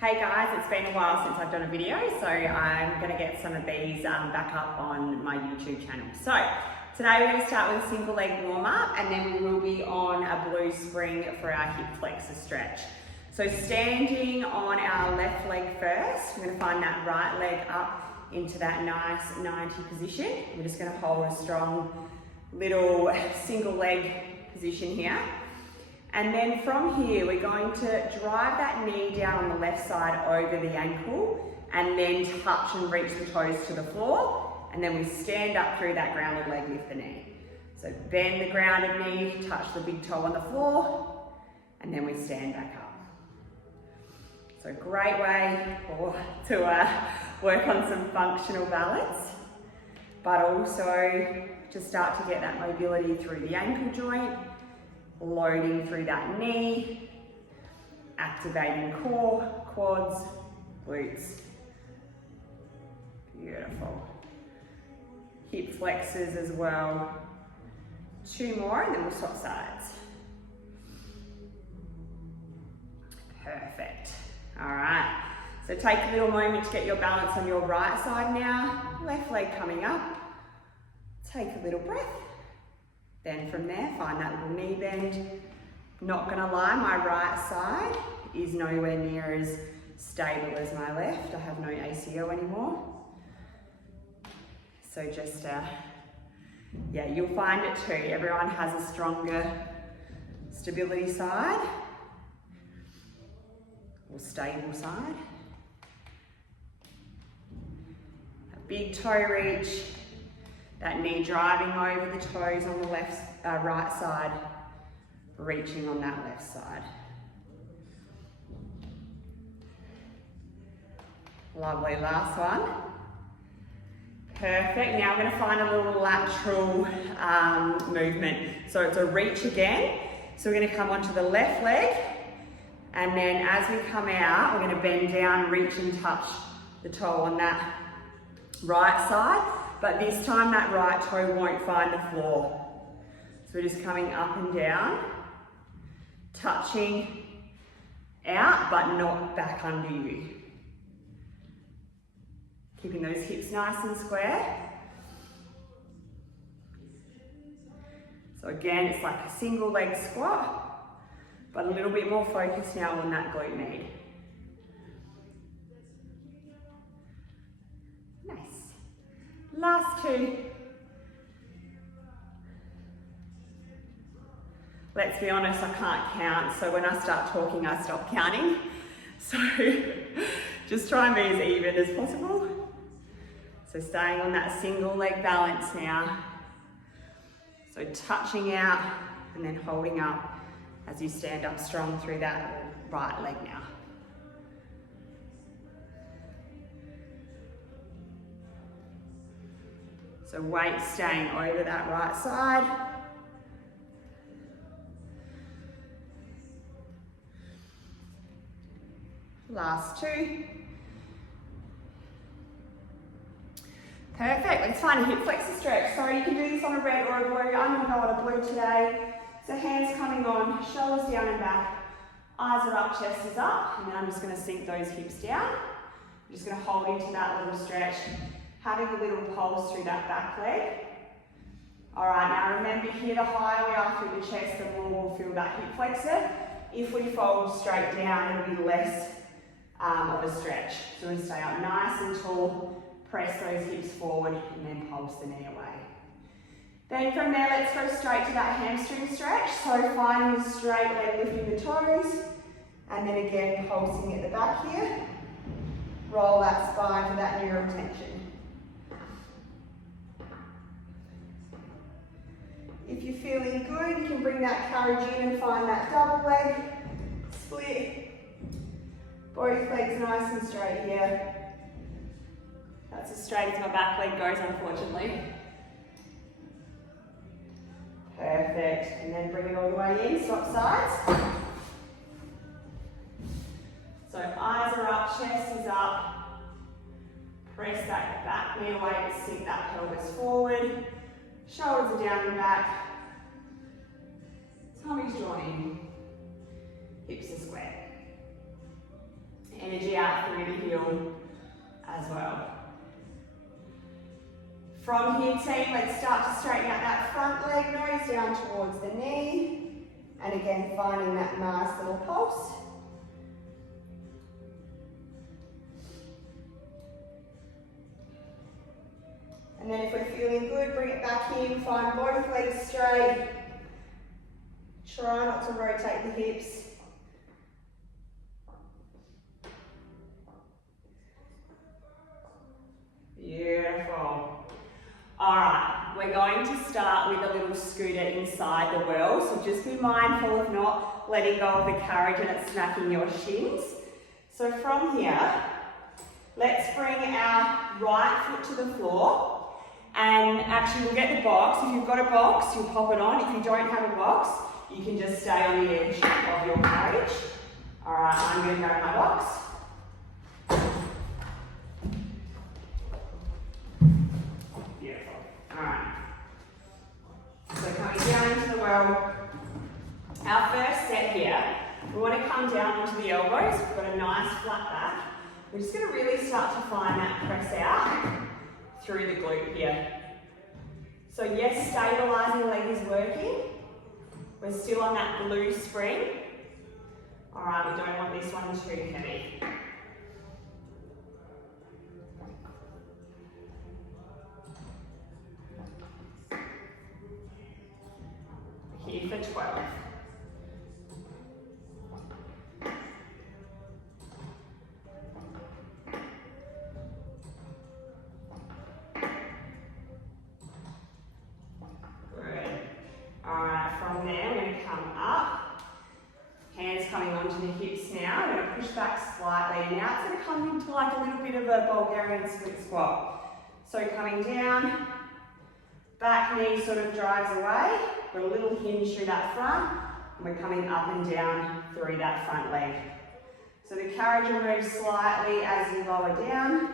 Hey guys, it's been a while since I've done a video, so I'm going to get some of these back up on my YouTube channel. So today we're going to start with a single leg warm up, and then we will be on a blue spring for our hip flexor stretch. So standing on our left leg first, we're going to find that right leg up into that nice 90 position. We're just going to hold a strong little single leg position here. And then from here, we're going to drive that knee down on the left side over the ankle and then touch and reach the toes to the floor. And then we stand up through that grounded leg, lift the knee. So bend the grounded knee, touch the big toe on the floor, and then we stand back up. So great way to work on some functional balance, but also to start to get that mobility through the ankle joint, loading through that knee, activating core, quads, glutes. Beautiful. Hip flexors as well. 2 more and then we'll swap sides. Perfect. All right. So take a little moment to get your balance on your right side now. Left leg coming up. Take a little breath. Then from there, find that little knee bend. Not gonna lie, my right side is nowhere near as stable as my left. I have no ACO anymore. So just, yeah, you'll find it too. Everyone has a stronger stability side or stable side. A big toe reach. That knee driving over the toes on the right side, reaching on that left side. Lovely, last one. Perfect, now I'm gonna find a little lateral movement. So it's a reach again. So we're gonna come onto the left leg, and then as we come out, we're gonna bend down, reach and touch the toe on that right side. But this time that right toe won't find the floor. So we're just coming up and down, touching out, but not back under you. Keeping those hips nice and square. So again, it's like a single leg squat, but a little bit more focus now on that glute med. Last 2. Let's be honest, I can't count, so when I start talking, I stop counting. So just try and be as even as possible. So staying on that single leg balance now. So touching out and then holding up as you stand up strong through that right leg now. So weight staying over that right side. Last 2. Perfect, let's find a hip flexor stretch. So you can do this on a red or a blue. I'm gonna go on a blue today. So hands coming on, shoulders down and back. Eyes are up, chest is up. And then I'm just gonna sink those hips down. I'm just gonna hold into that little stretch. Having a little pulse through that back leg. All right, now remember here, the higher we are through the chest, the more we'll feel that hip flexor. If we fold straight down, it'll be less of a stretch. So we're gonna stay up nice and tall, press those hips forward, and then pulse the knee away. Then from there, let's go straight to that hamstring stretch. So finding the straight leg, lifting the toes, and then again, pulsing at the back here. Roll that spine for that neural tension. If you're feeling good, you can bring that courage in and find that double leg split. Both legs nice and straight here. That's as straight as my back leg goes, unfortunately. Perfect. And then bring it all the way in, swap sides. So eyes are up, chest is up. Press that back knee away to sink that pelvis forward. Shoulders are down and back. Tummy's drawn in. Hips are square. And energy out through the heel as well. From here team, let's start to straighten out that front leg, nose down towards the knee. And again, finding that nice little pulse. And then if we're feeling good, bring it back in, find both legs straight. Try not to rotate the hips. Beautiful. All right, we're going to start with a little scooter inside the well, so just be mindful of not letting go of the carriage and it smacking your shins. So from here, let's bring our right foot to the floor, and actually we'll get the box. If you've got a box, you'll pop it on. If you don't have a box, you can just stay on the edge of your carriage. All right, I'm going to go to my box. Alright, so coming down into the well, our first set here, we want to come down onto the elbows. We've got a nice flat back. We're just going to really start to find that press out through the glute here. So yes, stabilising the leg is working. We're still on that blue spring. Alright, we don't want this one too heavy. Here for 12. Good. All right, from there, we're going to come up. Hands coming onto the hips now. We're going to push back slightly. And now it's going to come into like a little bit of a Bulgarian split squat. So coming down, back knee sort of drives away. Got a little hinge through that front, and we're coming up and down through that front leg. So the carriage will move slightly as you lower down,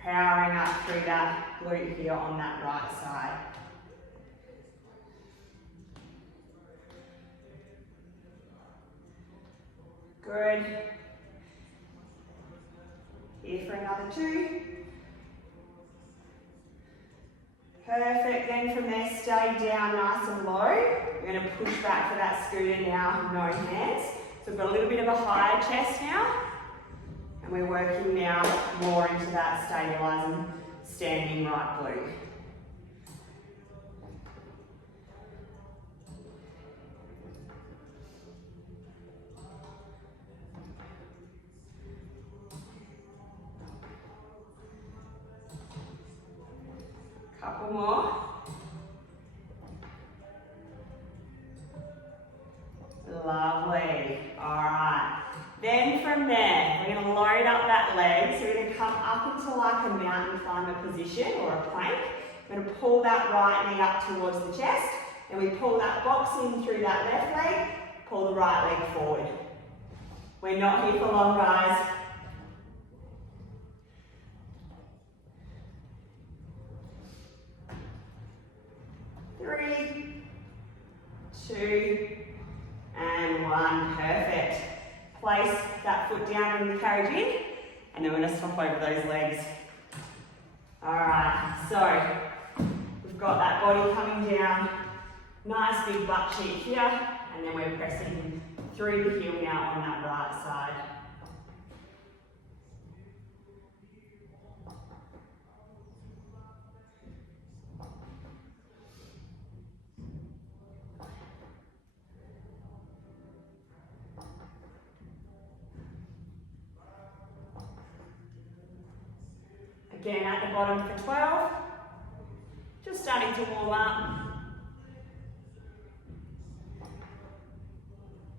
powering up through that glute here on that right side. Good. Here for another 2. Perfect, then from there, stay down nice and low. We're going to push back for that scooter now, no hands. So we've got a little bit of a higher chest now. And we're working now more into that stabilising standing right glute. Couple more. Lovely. All right. Then from there, we're going to load up that leg. So we're going to come up into like a mountain climber position or a plank. We're going to pull that right knee up towards the chest. Then we pull that box in through that left leg. Pull the right leg forward. We're not here for long, guys. Three, 2, and 1. Perfect. Place that foot down and the carriage in, and then we're going to swap over those legs. Alright, so we've got that body coming down, nice big butt cheek here, and then we're pressing through the heel now on that right side. Again, at the bottom for 12. Just starting to warm up.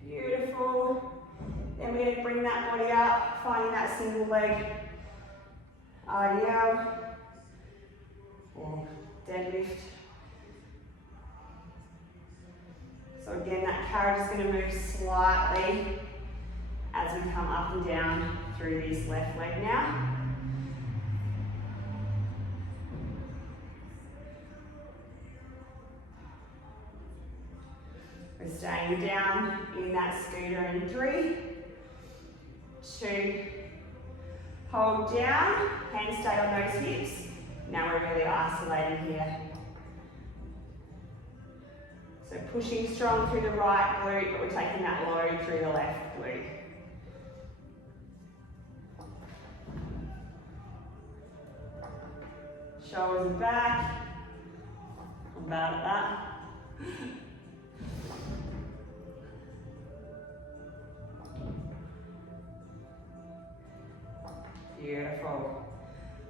Beautiful. Then we're going to bring that body up, finding that single leg RDL or deadlift. So again, that carriage is going to move slightly as we come up and down through this left leg now. We're staying down in that scooter in 3, 2. Hold down, hands stay on those hips. Now we're really isolating here. So pushing strong through the right glute, but we're taking that load through the left glute. Shoulders back. I'm bad at that. Beautiful.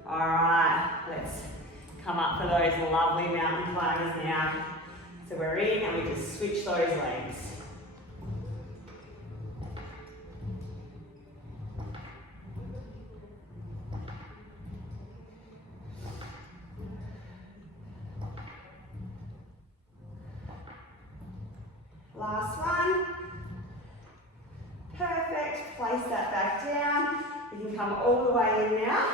All right, let's come up for those lovely mountain climbers now. So we're in and we just switch those legs. Last one. Perfect. Place that back down. You can come all the way in now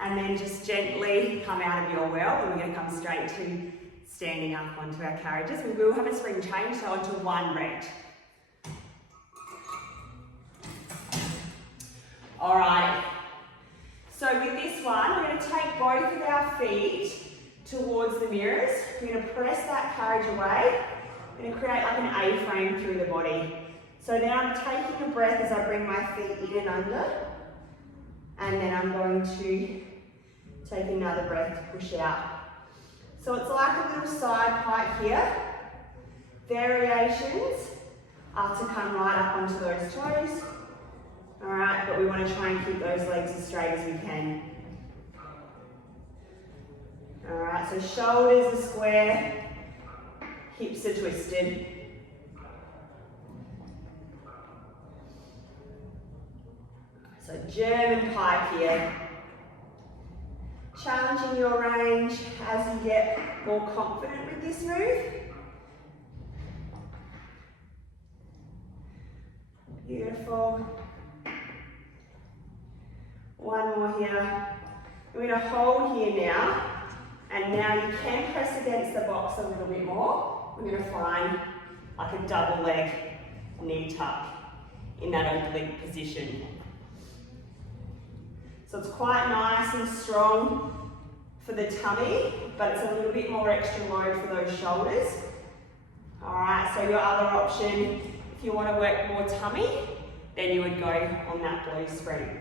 and then just gently come out of your well, and we're going to come straight to standing up onto our carriages. We will have a spring change, so onto one red. Alright, so with this one, we're going to take both of our feet towards the mirrors. We're going to press that carriage away. We're going to create like an A-frame through the body. So now I'm taking a breath as I bring my feet in and under. And then I'm going to take another breath to push out. So it's like a little side pike here. Variations are to come right up onto those toes. All right, but we want to try and keep those legs as straight as we can. All right, so shoulders are square, hips are twisted. So German pike here. Challenging your range as you get more confident with this move. Beautiful. One more here. We're going to hold here now, and now you can press against the box a little bit more. We're going to find like a double leg knee tuck in that oblique position. So it's quite nice and strong for the tummy, but it's a little bit more extra load for those shoulders. All right, so your other option, if you want to work more tummy, then you would go on that blue spring.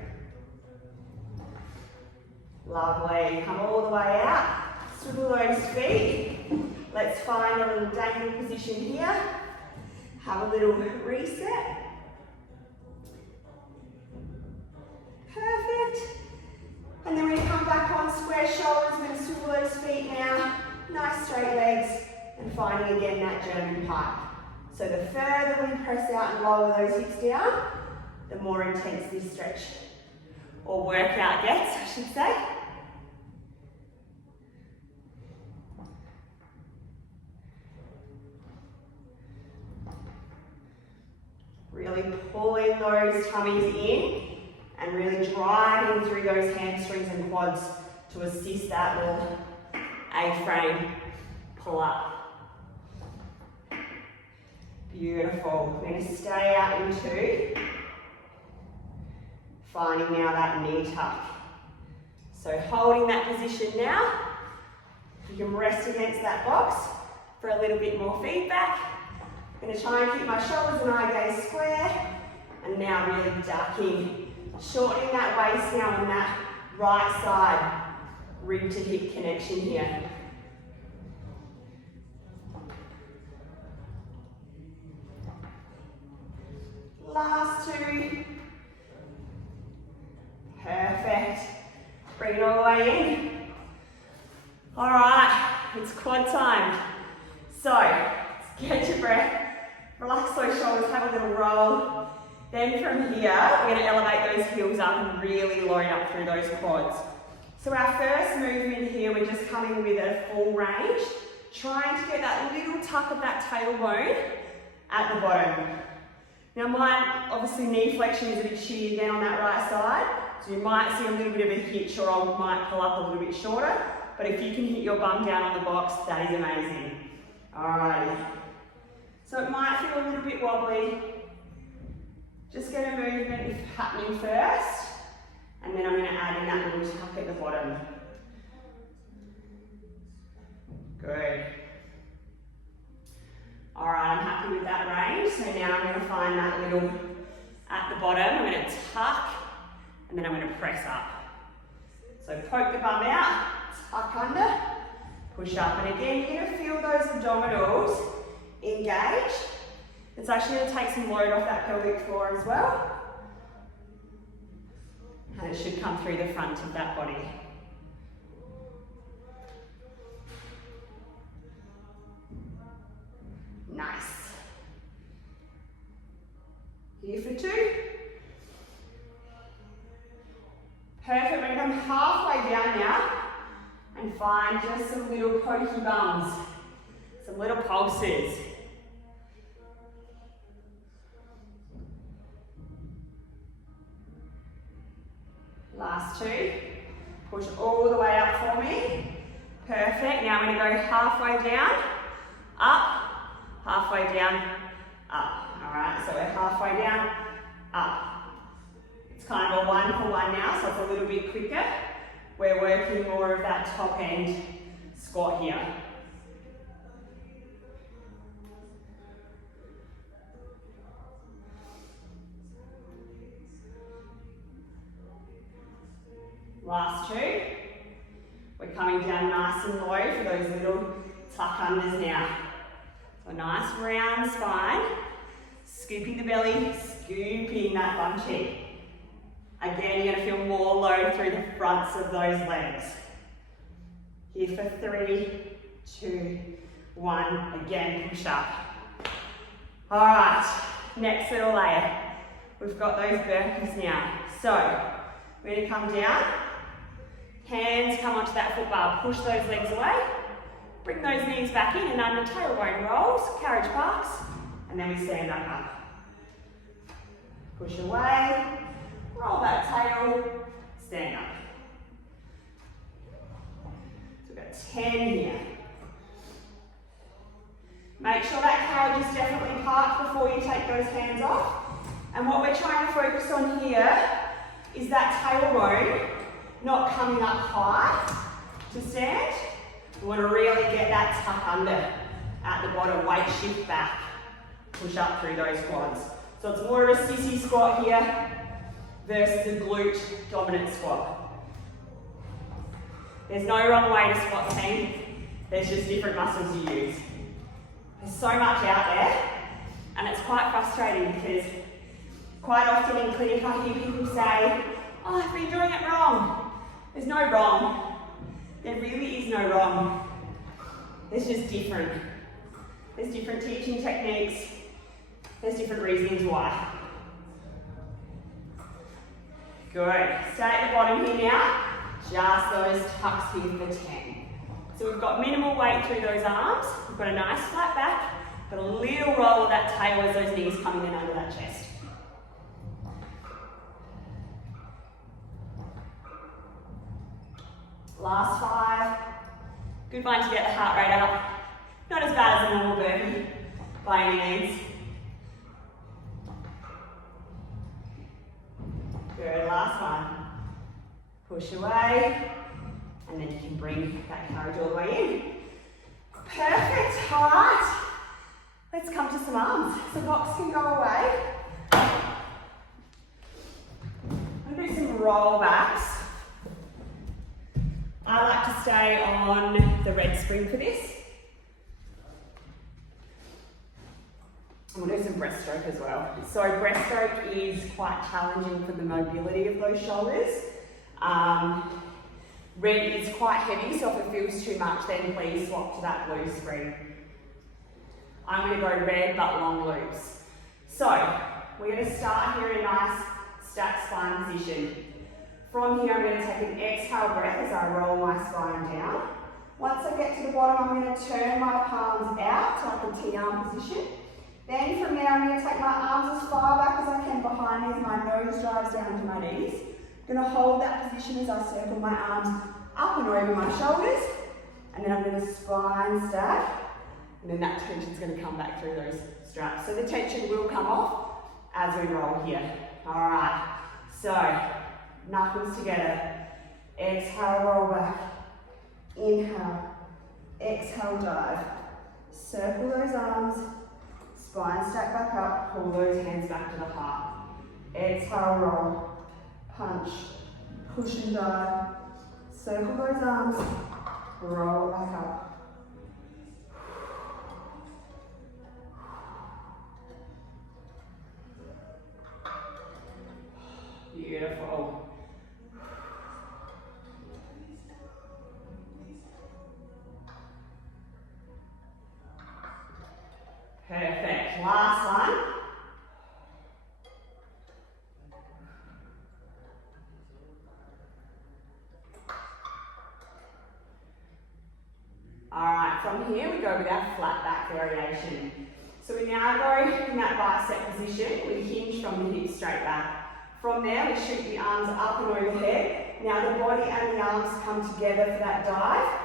Lovely, come all the way out, swivel those feet. Let's find a little dangle position here. Have a little reset. Perfect. And then we're going to come back on square shoulders. We're going to swivel those feet now. Nice straight legs. And finding again that German pike. So the further we press out and lower those hips down, the more intense this stretch or workout gets, I should say. Really pulling those tummies in and really driving through those hamstrings and quads to assist that little A-frame pull up. Beautiful. We're going to stay out into finding now that knee tuck. So holding that position now, you can rest against that box for a little bit more feedback. I'm going to try and keep my shoulders and eye gaze square, and now really ducking, shortening that waist now on that right side, rib to hip connection here. Last two. Perfect. Bring it all the way in. All right, it's quad time. So, get your breath. Relax those shoulders, have a little roll. Then from here, we're going to elevate those heels up and really load up through those quads. So our first movement here, we're just coming with a full range, trying to get that little tuck of that tailbone at the bottom. Now mine, obviously knee flexion is a bit shitty again on that right side, so you might see a little bit of a hitch, or I might pull up a little bit shorter, but if you can hit your bum down on the box, that is amazing. Alrighty. So it might feel a little bit wobbly. Just get a movement happening first, and then I'm going to add in that little tuck at the bottom. Good. All right, I'm happy with that range. So now I'm going to find that little at the bottom. I'm going to tuck, and then I'm going to press up. So poke the bum out, tuck under, push up. And again, you're going to feel those abdominals engage. It's actually going to take some load off that pelvic floor as well. And it should come through the front of that body. Nice. Here for 2. Perfect. We're going to come halfway down now and find just some little pokey bums, some little pulses. Last 2. Push all the way up for me. Perfect. Now I'm going to go halfway down, up, halfway down, up. All right, so we're halfway down, up. It's kind of a 1-for-1 now, so it's a little bit quicker. We're working more of that top end squat here. Last 2. We're coming down nice and low for those little tuck unders now. So nice round spine, scooping the belly, scooping that bum cheek. Again, you're going to feel more load through the fronts of those legs. Here for 3, 2, 1. Again, push up. All right, next little layer. We've got those burpees now. So we're going to come down. Hands come onto that foot bar, push those legs away, bring those knees back in and under, tailbone rolls, carriage parks, and then we stand back up. Push away, roll that tail, stand up. So we've got 10 here. Make sure that carriage is definitely parked before you take those hands off. And what we're trying to focus on here is that tailbone not coming up high to stand. We want to really get that tuck under at the bottom, weight shift back, push up through those quads. So it's more of a sissy squat here versus a glute dominant squat. There's no wrong way to squat, team. There's just different muscles you use. There's so much out there, and it's quite frustrating because quite often in clinic I hear people say, "Oh, I've been doing it wrong." There's no wrong. There really is no wrong. There's just different. There's different teaching techniques. There's different reasons why. Good. Stay at the bottom here now. Just those tucks here for 10. So we've got minimal weight through those arms. We've got a nice flat back, but a little roll of that tail as those knees coming in under that chest. Last 5. Good one to get the heart rate up. Not as bad as a normal burpee by any means. Good, last one. Push away, and then you can bring that carriage all the way in. Perfect, all right. Let's come to some arms. So box can go away. I'm going to do some roll backs. I like to stay on the red spring for this. I'm going to do some breaststroke as well. So breaststroke is quite challenging for the mobility of those shoulders. Red is quite heavy, so if it feels too much, then please swap to that blue spring. I'm going to go red but long loops. So we're going to start here in a nice stacked spine position. From here, I'm going to take an exhale breath as I roll my spine down. Once I get to the bottom, I'm going to turn my palms out to like a T-arm position. Then from there, I'm going to take my arms as far back as I can behind me as my nose drives down to my knees. I'm going to hold that position as I circle my arms up and over my shoulders. And then I'm going to spine stack. And then that tension's going to come back through those straps. So the tension will come off as we roll here. All right, so knuckles together. Exhale, roll back. Inhale, exhale, dive. Circle those arms, spine stack back up, pull those hands back to the heart. Exhale, roll, punch, push and dive. Circle those arms, roll it back up. Beautiful. Perfect. Last one. All right, from here we go with our flat back variation. So we now go in that bicep position. We hinge from the hips straight back. From there, we shoot the arms up and overhead. Now the body and the arms come together for that dive.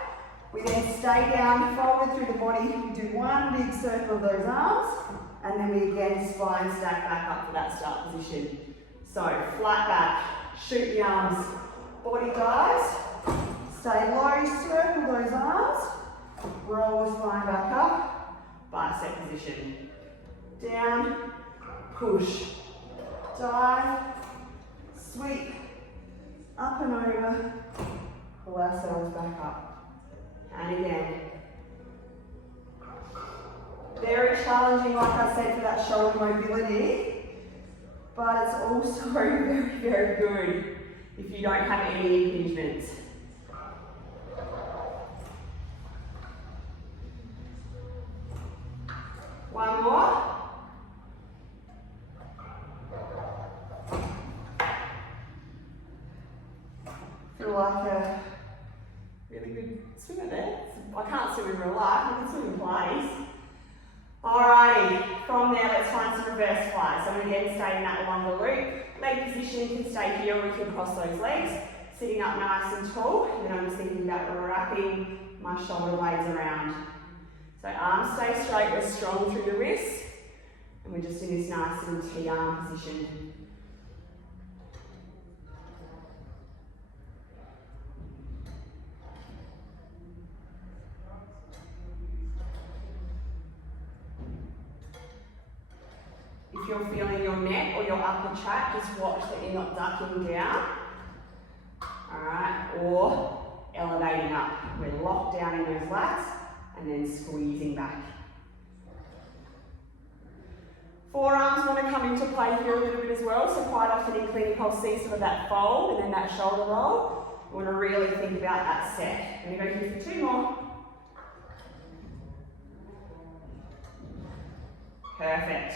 We then stay down, forward through the body. We do one big circle of those arms, and then we again spine stack back up for that start position. So flat back, shoot the arms, body dives, stay low, circle those arms, roll the spine back up, bicep position. Down, push, dive, sweep, up and over, pull ourselves back up. And again. Very challenging, like I said, for that shoulder mobility, but it's also very, very good if you don't have any impingements. One more. Feel like a really good swimmer there. I can't swim in real life, I can swim in plays. Alrighty, from there let's find some reverse flies. So I'm again stay in that longer loop. Leg position can stay here, or we can cross those legs. Sitting up nice and tall, and then I'm just thinking about wrapping my shoulder blades around. So arms stay straight, we're strong through the wrists, and we're just in this nice little T-arm position. If you're feeling your neck or your upper track, just watch that you're not ducking down. Alright, or elevating up. We're locked down in those lats and then squeezing back. Forearms want to come into play here a little bit as well, so quite often in clinical I'll see some of that fold and then that shoulder roll. We want to really think about that set. I'm going to go here for 2 more. Perfect.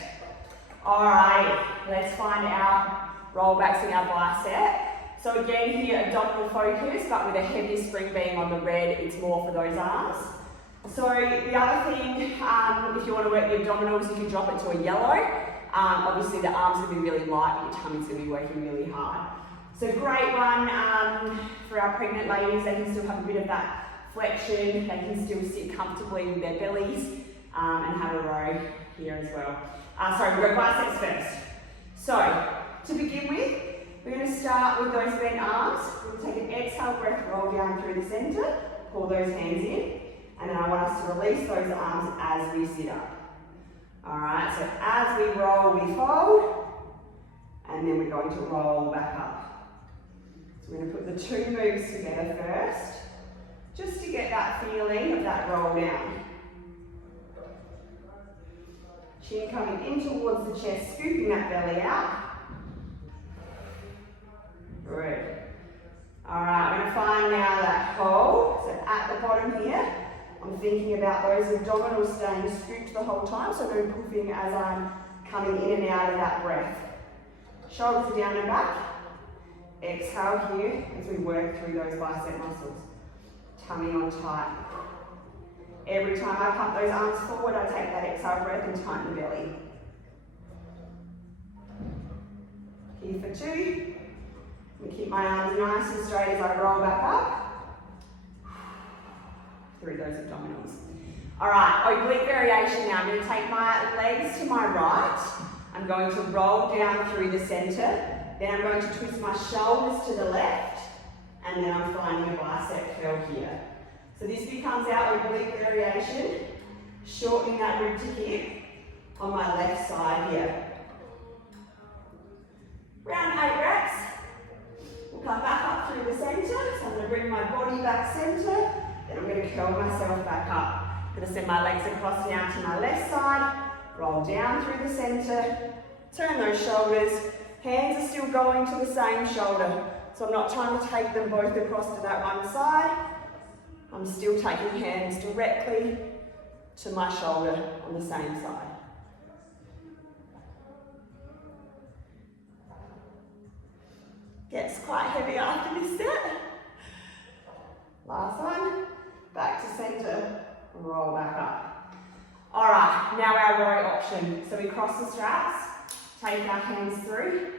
Alright, let's find our rollbacks in our bicep. So again here, abdominal focus, but with a heavier spring being on the red, it's more for those arms. So the other thing, if you want to work the abdominals, you can drop it to a yellow. Obviously the arms are going to be really light, but your tummy's going to be working really hard. So great one for our pregnant ladies. They can still have a bit of that flexion. They can still sit comfortably with their bellies and have a row here as well. Sorry, we'll go biceps first. So, to begin with, we're going to start with those bent arms. We'll take an exhale breath, roll down through the center, pull those hands in, and then I want us to release those arms as we sit up. Alright, so as we roll, we fold, and then we're going to roll back up. So we're going to put the 2 moves together first, just to get that feeling of that roll down. Chin coming in towards the chest, scooping that belly out. Good. Alright, we're going to find now that hold. So at the bottom here, I'm thinking about those abdominals staying scooped the whole time, so I'm puffing as I'm coming in and out of that breath. Shoulders down and back. Exhale here as we work through those bicep muscles. Tummy on tight. Every time I pump those arms forward, I take that exhale breath and tighten the belly. Here for 2. And keep my arms nice and straight as I roll back up. Through those abdominals. Alright, oblique variation now. I'm going to take my legs to my right. I'm I'm going to roll down through the center. Then I'm going to twist my shoulders to the left, and then I'm finding a bicep curl here. So this becomes our oblique variation, shortening that rib to hip on my left side here. Round 8 reps. We'll come back up through the center. So I'm going to bring my body back center, then I'm going to curl myself back up. I'm going to send my legs across now to my left side, roll down through the center, turn those shoulders. Hands are still going to the same shoulder. So I'm not trying to take them both across to that one side. I'm still taking hands directly to my shoulder on the same side. Gets quite heavy after this set. Last one, back to center, roll back up. All right, now our row option. So we cross the straps, take our hands through.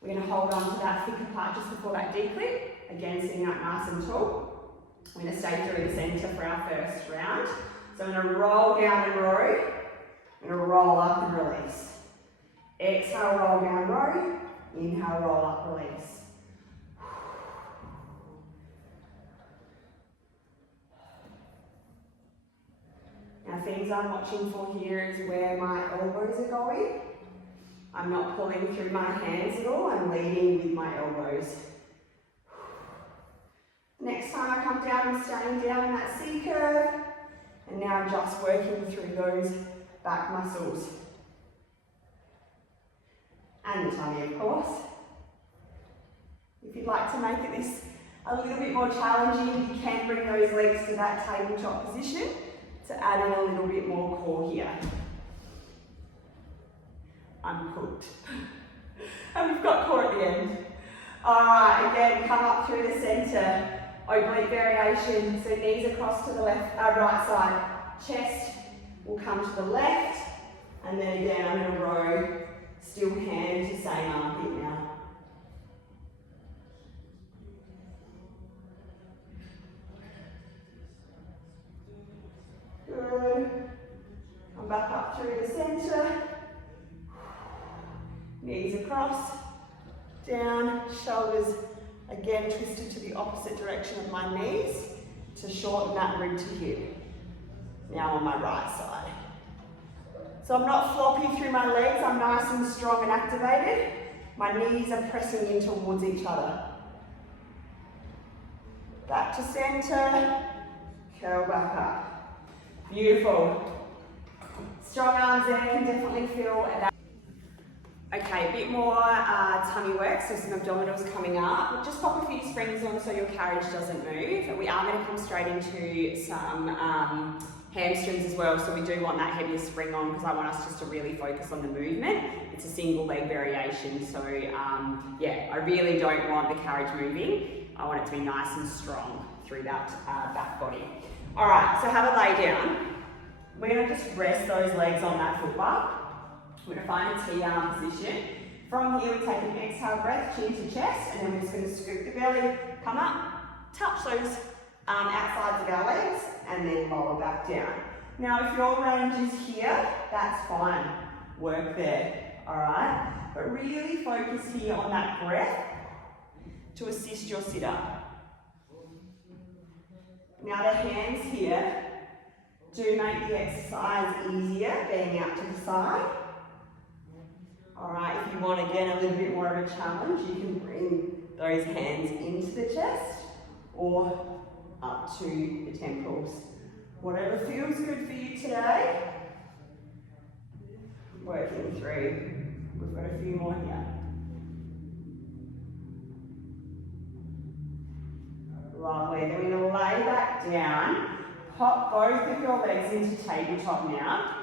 We're gonna hold on to that thicker part just before that D-clip. Again, sitting up nice and tall. We're gonna stay through the center for our first round. So I'm gonna roll down and row. I'm gonna roll up and release. Exhale, roll down, row. Inhale, roll up, release. Now things I'm watching for here is where my elbows are going. I'm not pulling through my hands at all, I'm leading with my elbows. Next time I come down, I'm staying down in that C curve. And now I'm just working through those back muscles. And the tummy, of course. If you'd like to make this a little bit more challenging, you can bring those legs to that tabletop position to add in a little bit more core here. I'm cooked. And we've got core at the end. All right, again, come up through the center. Oblique variation, so knees across to the left, right side. Chest will come to the left, and then again I'm going to row, still hand to same armpit now. Good. Come back up through the center. Knees across, down, shoulders again twisted to the opposite direction of my knees to shorten that rib to hip. Now on my right side. So I'm not floppy through my legs, I'm nice and strong and activated. My knees are pressing in towards each other. Back to center, curl back up. Beautiful. Strong arms there, can definitely feel that. Okay, a bit more tummy work, so some abdominals coming up. Just pop a few springs on so your carriage doesn't move. And we are going to come straight into some hamstrings as well, so we do want that heavier spring on because I want us just to really focus on the movement. It's a single leg variation, so yeah, I really don't want the carriage moving. I want it to be nice and strong through that back body. All right, so have a lay down. We're going to just rest those legs on that foot bar. We're going to find a T-arm position. From here, we take an exhale breath, chin to chest, and then we're just going to scoop the belly, come up, touch those outsides of our legs, and then lower back down. Now, if your range is here, that's fine. Work there, all right? But really focus here on that breath to assist your sit-up. Now, the hands here do make the exercise easier, being out to the side. All right, if you want, again, a little bit more of a challenge, you can bring those hands into the chest or up to the temples. Whatever feels good for you today. Working through. We've got a few more here. Lovely. Then we're going to lay back down. Pop both of your legs into tabletop now.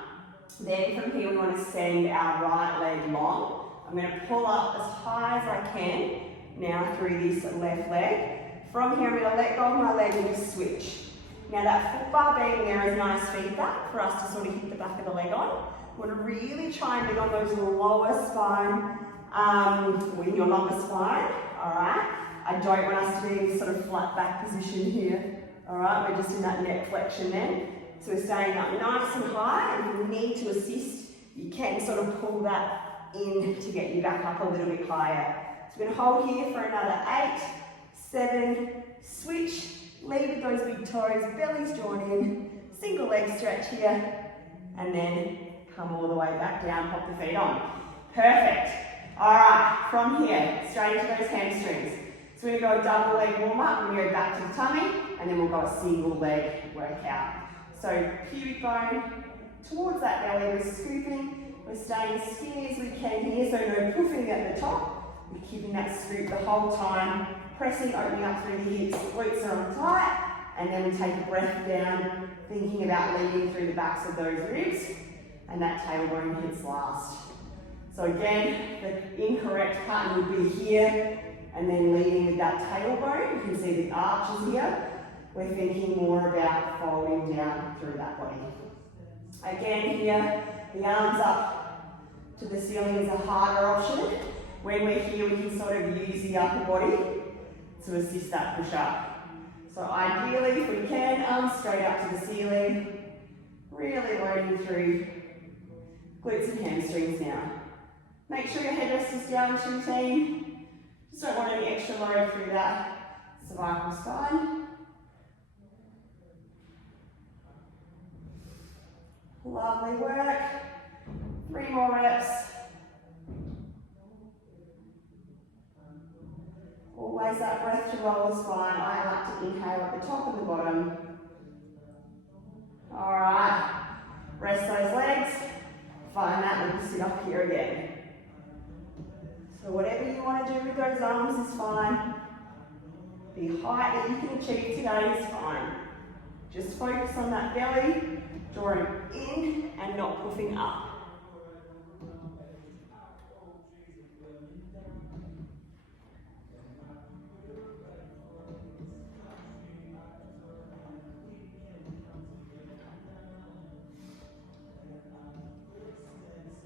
Then from here we want to send our right leg long. I'm going to pull up as high as I can now through this left leg. From here I'm going to let go of my leg and just switch. Now that foot bar being there is nice feedback for us to sort of hit the back of the leg on. We want to really try and dig on those lower spine with your lumbar spine, all right? I don't want us to be in this sort of flat back position here, all right? We're just in that neck flexion then. So we're staying up nice and high, and if we need to assist you can sort of pull that in to get you back up a little bit higher. So we're going to hold here for another 8, 7, switch, lead with those big toes, belly's drawn in, single leg stretch here, and then come all the way back down, pop the feet on. Perfect. All right, from here, straight into those hamstrings. So we're going to go a double leg warm up, we're going to go back to the tummy, and then we'll go a single leg workout. So pubic bone towards that belly, we're scooping, we're staying as skinny as we can here, so no puffing at the top. We're keeping that scoop the whole time, pressing, opening up through the hips, glutes are on tight, and then we take a breath down, thinking about leading through the backs of those ribs, and that tailbone hits last. So again, the incorrect pattern would be here, and then leading with that tailbone. You can see the arches here. We're thinking more about folding down through that body. Again here, the arms up to the ceiling is a harder option. When we're here, we can sort of use the upper body to assist that push up. So ideally, if we can, arms straight up to the ceiling, really loading through glutes and hamstrings now. Make sure your headrest is down, team. Just don't want any extra load through that cervical spine. Lovely work. 3 more reps. Always that breath to roll the spine. I like to inhale at the top and the bottom. All right. Rest those legs. Find that little sit up here again. So whatever you want to do with those arms is fine. The height that you can achieve today is fine. Just focus on that belly, drawing in and not puffing up.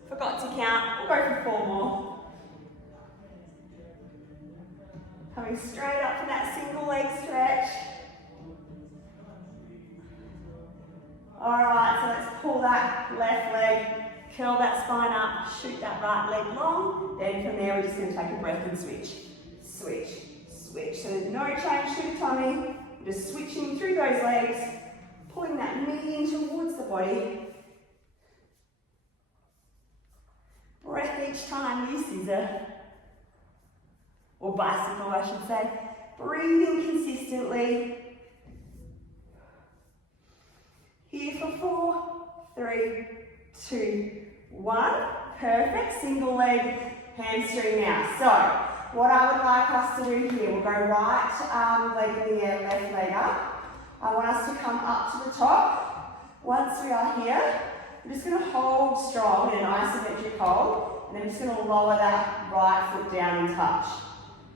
Forgot to count, we'll go for 4 more. Coming straight up for that single leg stretch. All right, so let's pull that left leg, curl that spine up, shoot that right leg long. Then from there, we're just going to take a breath and switch. Switch, switch. So there's no change to the tummy. We're just switching through those legs, pulling that knee in towards the body. Breath each time you scissor. Or bicycle, I should say. Breathing consistently. Here for 4, 3, 2, 1. Perfect. Single leg hamstring now. So, what I would like us to do here, we'll go right leg in the air, left leg up. I want us to come up to the top. Once we are here, we're just going to hold strong in an isometric hold, and then just going to lower that right foot down and touch.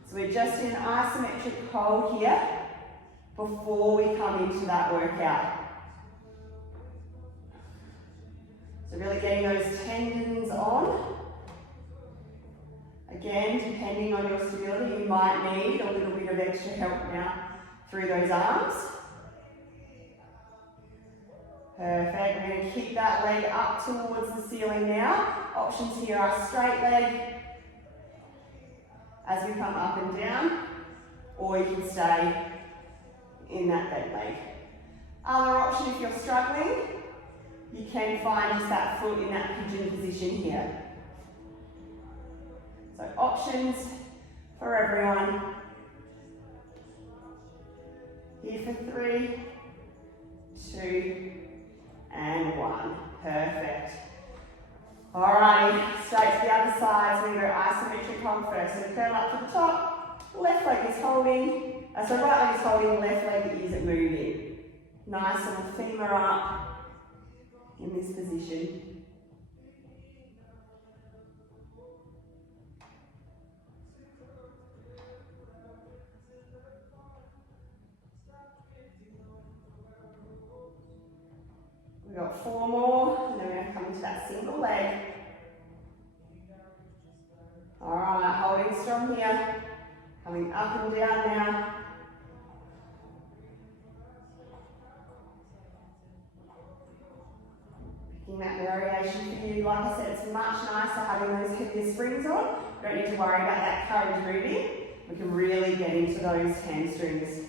So we're just in an isometric hold here before we come into that workout. So really getting those tendons on. Again, depending on your stability, you might need a little bit of extra help now through those arms. Perfect. We're going to keep that leg up towards the ceiling now. Options here are straight leg as we come up and down, or you can stay in that bent leg. Other option, if you're struggling, you can find just that foot in that pigeon position here. So options for everyone. Here for 3, 2, and 1. Perfect. Alrighty, straight to the other side. So we're going to go isometric hold first. So curl up to the top, left leg is holding, so right leg is holding, left leg is moving. Nice little femur up in this position. We've got 4 more, and then we're going to come into that single leg. Alright, holding strong here. Coming up and down now. Picking picking that variation for you. Like I said, it's much nicer having those heavier springs on. You don't need to worry about that carriage moving. We can really get into those hamstrings.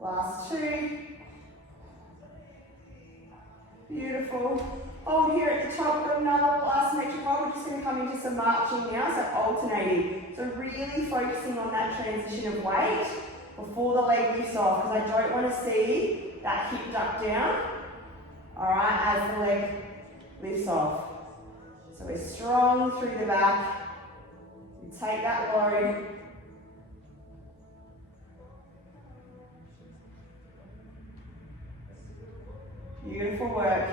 Last two. Beautiful. Hold here at the top, got another isometric hold. We're just going to come into some marching now, so alternating. So really focusing on that transition of weight before the leg lifts off, because I don't want to see that hip duck down, all right, as the leg lifts off. So we're strong through the back. We take that load. Beautiful work.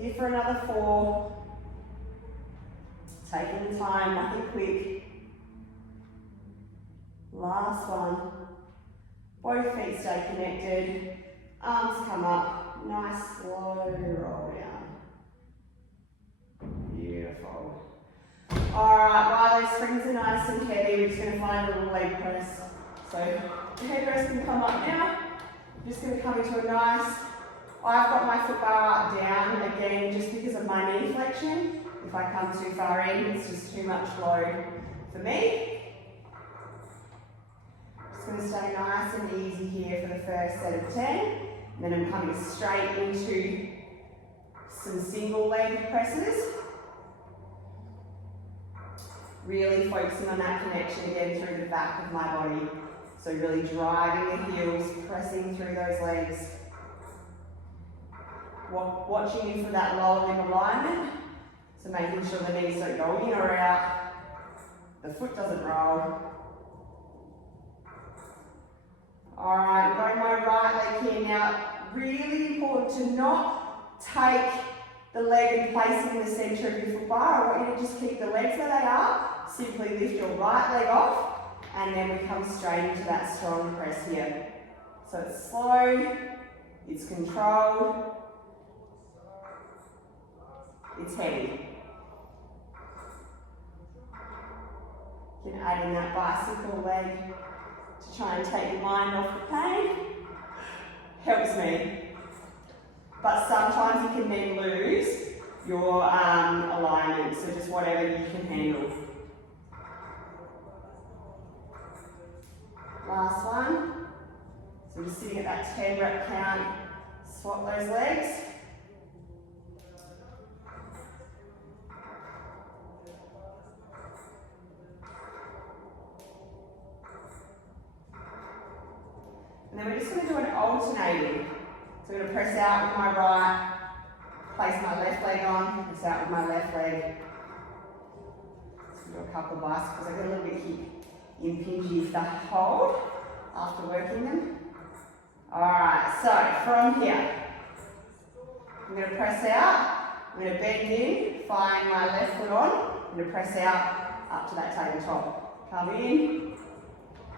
Here for another 4. Taking the time, nothing quick. Last one. Both feet stay connected. Arms come up. Nice slow roll down. Beautiful. Alright, while those springs are nice and heavy, we're just going to find a little leg press. So the head rest can come up now. I'm just going to come into a nice, I've got my foot bar up down, again, just because of my knee flexion. If I come too far in, it's just too much load for me. Just going to stay nice and easy here for the first set of 10. And then I'm coming straight into some single leg presses. Really focusing on that connection again through the back of my body. So really driving the heels, pressing through those legs. Watching in for that lower limb alignment. So making sure the knees don't go in or out. The foot doesn't roll. Alright, I'm going my right leg here now. Really important to not take the leg and place it in the centre of your foot bar. I want you to just keep the legs where they are. Simply lift your right leg off, and then we come straight into that strong press here. So it's slow, it's controlled, it's heavy. You can add in that bicycle leg to try and take your mind off the pain. Helps me. But sometimes you can then lose your alignment, so just whatever you can handle. Last one. So we're just sitting at that 10 rep count. Swap those legs. And then we're just going to do an alternating. So I'm going to press out with my right, place my left leg on, press out with my left leg. So do a couple of bicycles. I get a little bit impingy if that hold after working them. Alright, so from here, I'm going to press out, I'm going to bend in, find my left foot on, I'm going to press out up to that tabletop. Come in,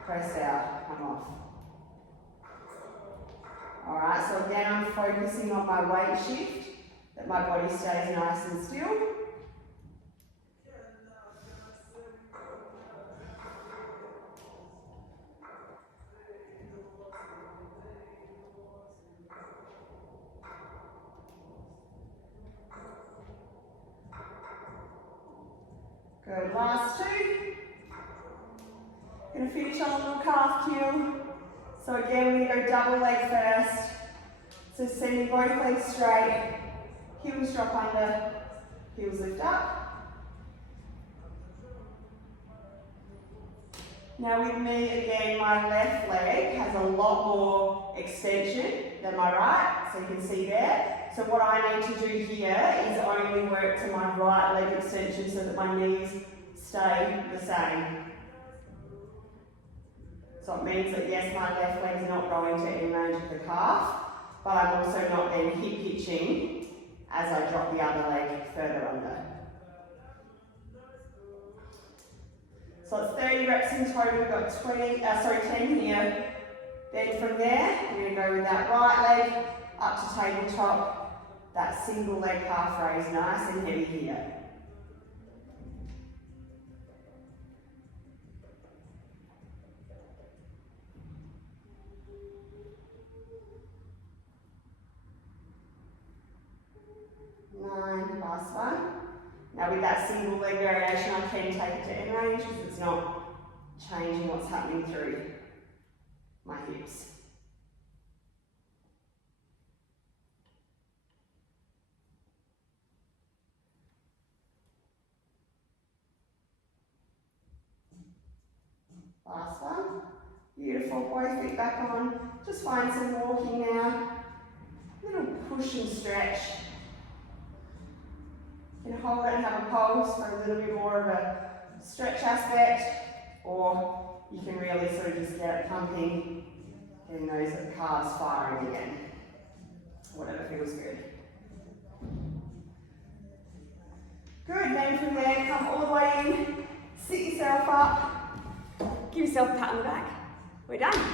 press out, come off. Alright, so again I'm focusing on my weight shift, that my body stays nice and still. Good, last 2. Gonna finish on a little calf heel. So again, we're going to go double leg first. So sending both legs straight, heels drop under, heels lift up. Now with me, again, my left leg has a lot more extension than my right, so you can see there. So what I need to do here is only work to my right leg extension so that my knees stay the same. So it means that yes, my left leg's not going to any range of the calf, but I'm also not then hip hitching as I drop the other leg further under. So it's 30 reps in total. We've got 10 here. Then from there, we're going to go with that right leg up to tabletop. That single leg calf raise, nice and heavy here. 9, last one. Now with that single leg variation, I can take it to end range because it's not changing what's happening through my hips. Last one. Beautiful, both feet back on. Just find some walking now. Little push and stretch. You can hold it and have a pulse for a little bit more of a stretch aspect, or you can really sort of just get it pumping, getting those calves firing again. Whatever feels good. Good, then from there, come all the way in, sit yourself up, give yourself a pat on the back. We're done.